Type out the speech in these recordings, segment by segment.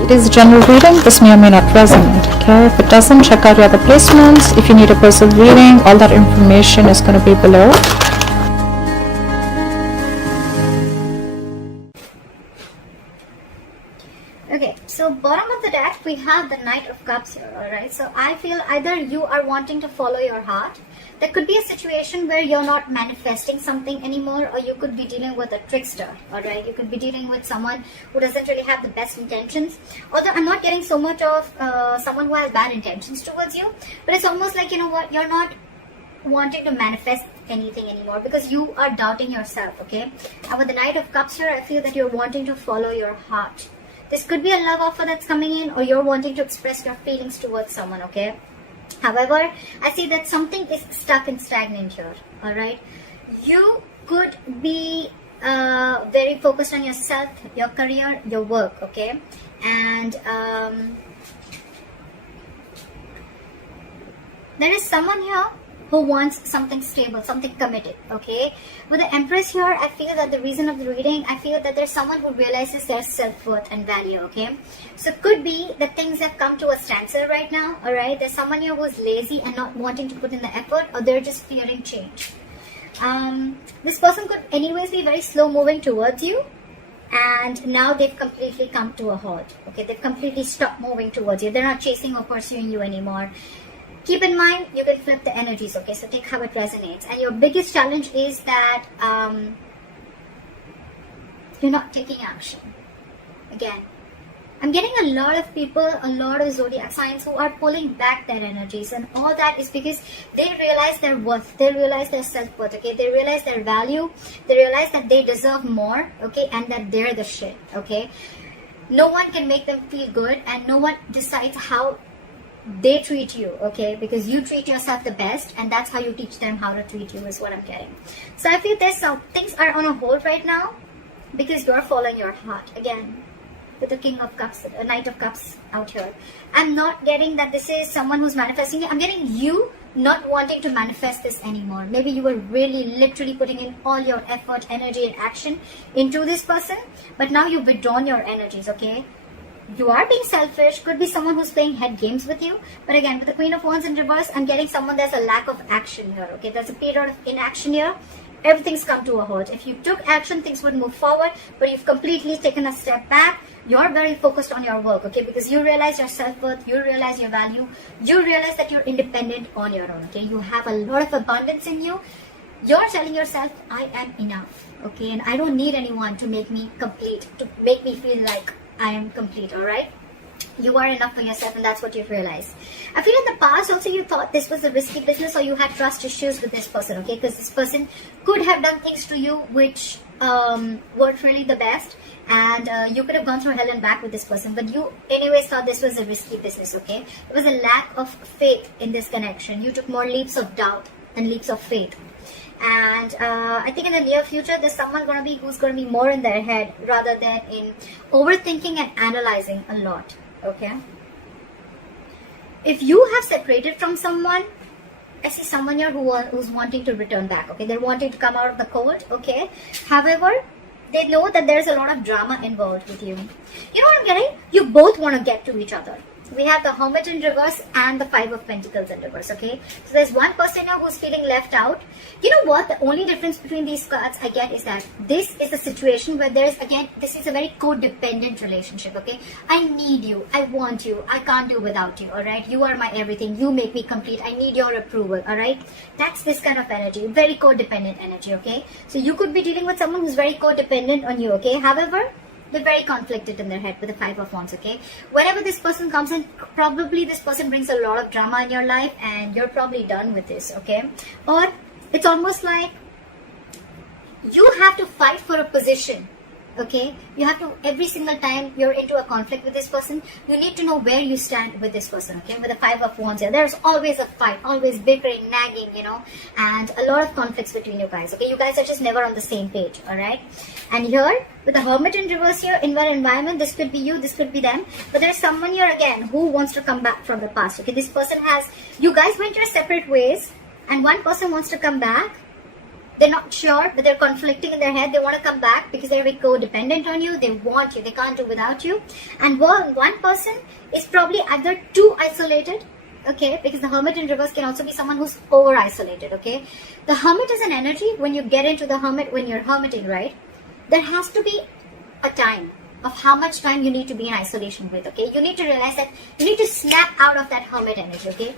It is a general reading. This may or may not resonate. Okay, if it doesn't, check out your other placements. If you need a personal reading, all that information is going to be below. Okay, so bottom of the deck we have the Knight of Cups here. Alright, so I feel either you are wanting to follow your heart. There could be a situation where you're not manifesting something anymore, or you could be dealing with a trickster. Alright, you could be dealing with someone who doesn't really have the best intentions. Although I'm not getting so much of someone who has bad intentions towards you, but it's almost like, you know what, you're not wanting to manifest anything anymore because you are doubting yourself. Okay, and with the Knight of Cups here, I feel that you're wanting to follow your heart. This could be a love offer that's coming in, or you're wanting to express your feelings towards someone. Okay, however, I see that something is stuck and stagnant here. All right, you could be very focused on yourself, your career, your work. Okay, and there is someone here who wants something stable, something committed. Okay, with the Empress here, I feel that the reason of the reading, I feel that there's someone who realizes their self-worth and value. Okay, so it could be that things have come to a standstill right now. All right, there's someone here who's lazy and not wanting to put in the effort, or they're just fearing change. This person could anyways be very slow moving towards you, and now they've completely come to a halt. Okay, they've completely stopped moving towards you. They're not chasing or pursuing you anymore. Keep in mind, you can flip the energies. Okay, so take how it resonates. And your biggest challenge is that you're not taking action. Again, I'm getting a lot of people, a lot of zodiac signs who are pulling back their energies, and all that is because they realize their worth, they realize their self-worth. Okay, they realize their value, they realize that they deserve more. Okay, and that they're the shit. Okay, no one can make them feel good, and no one decides how they treat you. Okay, because you treat yourself the best, and that's how you teach them how to treat you, is what I'm getting. So I feel there's some things are on a hold right now because you're following your heart. Again, with the King of Cups, a Knight of Cups out here, I'm not getting that this is someone who's manifesting it. I'm getting you not wanting to manifest this anymore. Maybe you were really literally putting in all your effort, energy and action into this person, but now you've withdrawn your energies. Okay, you are being selfish. Could be someone who's playing head games with you. But again, with the Queen of Wands in reverse, I'm getting someone, there's a lack of action here. Okay, there's a period of inaction here. Everything's come to a halt. If you took action, things would move forward, but you've completely taken a step back. You're very focused on your work. Okay, because you realize your self-worth, you realize your value, you realize that you're independent on your own. Okay, you have a lot of abundance in you. You're telling yourself, I am enough. Okay, and I don't need anyone to make me complete, to make me feel like I am complete. All right, you are enough for yourself, and that's what you've realized. I feel in the past also you thought this was a risky business, or you had trust issues with this person. Okay, because this person could have done things to you which weren't really the best, and you could have gone through hell and back with this person, but you anyways thought this was a risky business. Okay, it was a lack of faith in this connection. You took more leaps of doubt than leaps of faith. And I think in the near future there's someone who's going to be more in their head rather than in overthinking and analyzing a lot. Okay, if you have separated from someone, I see someone here who's wanting to return back. Okay, they're wanting to come out of the cold. Okay, however, they know that there's a lot of drama involved with you. You know what I'm getting? You both want to get to each other. We have the Hermit in reverse and the Five of Pentacles in reverse. Okay, so there's one person here who's feeling left out. You know what? The only difference between these cards I get is that this is a situation where there's, again, this is a very codependent relationship. Okay, I need you, I want you, I can't do without you. All right, you are my everything, you make me complete, I need your approval. All right, that's this kind of energy, very codependent energy. Okay, so you could be dealing with someone who's very codependent on you. Okay, however, they're very conflicted in their head with the Five of Wands. Okay, whenever this person comes in, probably this person brings a lot of drama in your life, and you're probably done with this. Okay, or it's almost like you have to fight for a position. Okay, you have to, every single time you're into a conflict with this person, you need to know where you stand with this person. Okay, with the Five of Wands here, there's always a fight, always bickering, nagging, you know, and a lot of conflicts between you guys. Okay, you guys are just never on the same page. All right, and here with the Hermit in reverse here, in one environment, this could be you, this could be them, but there's someone here again who wants to come back from the past. Okay, this person has, you guys went your separate ways, and one person wants to come back They're not sure, but they're conflicting in their head. They want to come back because they're very codependent on you. They want you. They can't do without you. And one person is probably either too isolated, okay, because the Hermit in reverse can also be someone who's over isolated, okay. The Hermit is an energy. When you get into the Hermit, when you're hermiting, right, there has to be a time of how much time you need to be in isolation with, okay. You need to realize that you need to snap out of that Hermit energy, okay.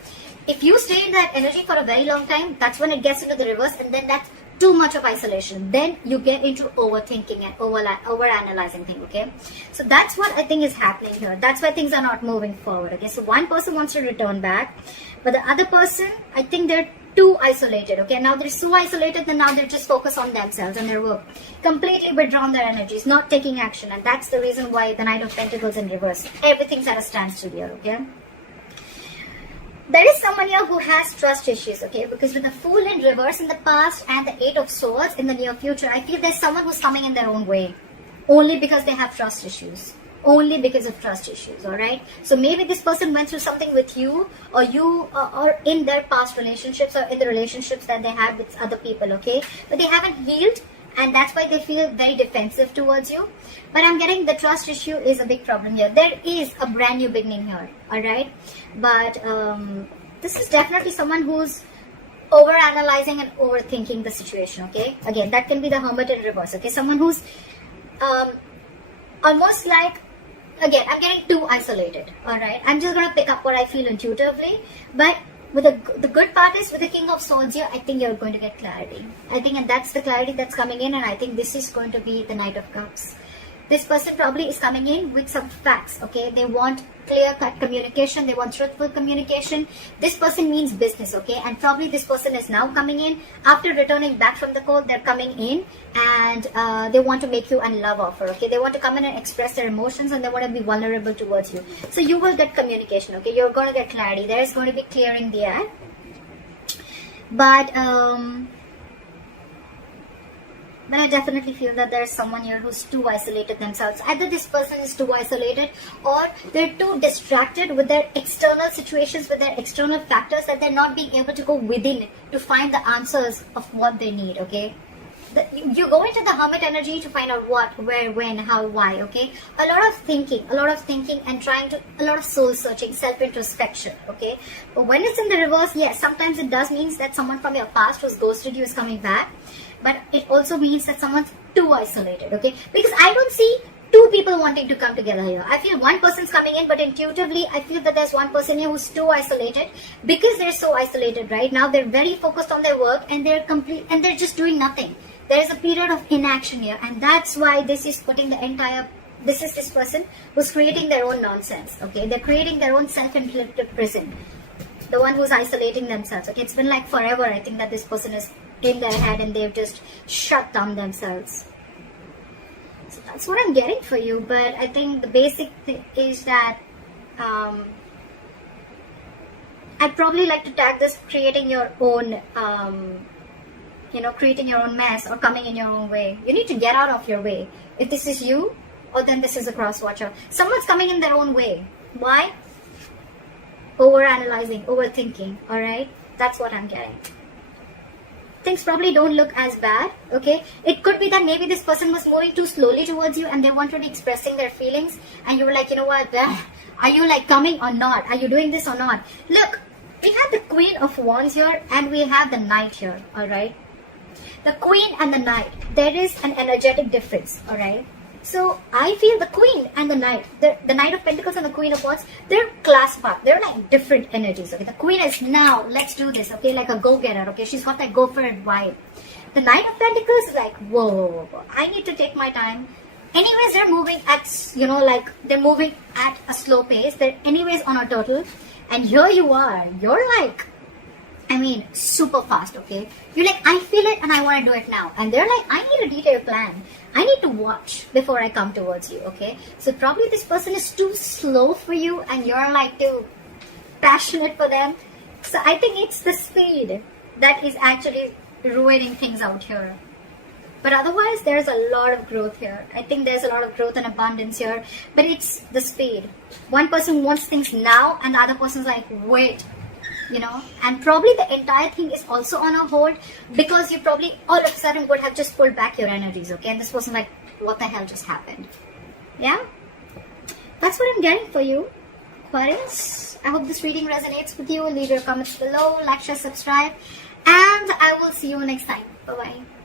If you stay in that energy for a very long time, that's when it gets into the reverse, and then that's too much of isolation. Then you get into overthinking and over-analyzing things, okay. So that's what I think is happening here. That's why things are not moving forward, okay. So one person wants to return back, but the other person, I think they're too isolated, okay. Now they're so isolated that now they're just focused on themselves and their work, completely withdrawn their energies, not taking action. And that's the reason why the Knight of Pentacles in reverse, everything's at a standstill here, okay. There is someone here who has trust issues, okay, because with the Fool in reverse in the past and the Eight of Swords in the near future, I feel there's someone who's coming in their own way only because they have trust issues. Only because of trust issues, all right. So maybe this person went through something with you, or you or in their past relationships, or in the relationships that they had with other people, okay, but they haven't healed, and that's why they feel very defensive towards you. But I'm getting the trust issue is a big problem here. There is a brand new beginning here, all right, but this is definitely someone who's over analyzing and overthinking the situation, okay. Again, that can be the Hermit in reverse, okay. Someone who's almost like, again, I'm getting too isolated, all right. I'm just gonna pick up what I feel intuitively, but with the good part is with the King of Swords here, I think you're going to get clarity. I think, and that's the clarity that's coming in, and I think this is going to be the Knight of Cups. This person probably is coming in with some facts, okay. They want clear-cut communication. They want truthful communication. This person means business, okay. And probably this person is now coming in after returning back from the court. They're coming in and they want to make you a love offer, okay. They want to come in and express their emotions, and they want to be vulnerable towards you. So you will get communication, okay. You're going to get clarity. There is going to be clearing the air. But I definitely feel that there's someone here who's too isolated themselves. Either this person is too isolated, or they're too distracted with their external situations, with their external factors, that they're not being able to go within to find the answers of what they need, okay. You go into the Hermit energy to find out what, where, when, how, why, okay. A lot of thinking and a lot of soul searching, self-introspection, okay. But when it's in the reverse, yes, sometimes it does mean that someone from your past who's ghosted you is coming back. But it also means that someone's too isolated, okay? Because I don't see two people wanting to come together here. I feel one person's coming in, but intuitively, I feel that there's one person here who's too isolated. Because they're so isolated right now, they're very focused on their work, and they're just doing nothing. There is a period of inaction here, and that's why this is putting this person who's creating their own nonsense, okay? They're creating their own self-inflicted prison. The one who's isolating themselves, okay? It's been like forever, I think, that this person is in their head and they've just shut down themselves. So that's what I'm getting for you. But I think the basic thing is that I'd probably like to tag this creating your own creating your own mess, or coming in your own way. You need to get out of your way. If this is you, or then this is a cross watcher. Someone's coming in their own way. Why? Over analyzing, overthinking, alright? That's what I'm getting. Things probably don't look as bad, okay? It could be that maybe this person was moving too slowly towards you, and they wanted to be expressing their feelings, and you were like, you know what, are you like coming or not? Are you doing this or not? Look, we have the Queen of Wands here, and we have the Knight here, alright? The Queen and the Knight, there is an energetic difference, alright? So I feel the Queen and the Knight, the Knight of Pentacles and the Queen of Wands, they're class apart. They're like different energies, okay? The Queen is now, let's do this, okay? Like a go-getter, okay? She's got that go for it vibe. The Knight of Pentacles is like, whoa, I need to take my time. Anyways, they're moving at, they're moving at a slow pace. They're anyways on a turtle. And here you are. You're like, super fast, okay? You're like, I feel it and I want to do it now. And they're like, I need a detailed plan. I need to watch before I come towards you, okay? So probably this person is too slow for you, and you're like too passionate for them. So I think it's the speed that is actually ruining things out here. But otherwise, there's a lot of growth here. I think there's a lot of growth and abundance here. But it's the speed. One person wants things now, and the other person's like, wait, and probably the entire thing is also on a hold because you probably all of a sudden would have just pulled back your energies, okay? And this wasn't like, what the hell just happened? Yeah? That's what I'm getting for you, Aquarius. I hope this reading resonates with you. Leave your comments below, like, share, subscribe, and I will see you next time. Bye-bye.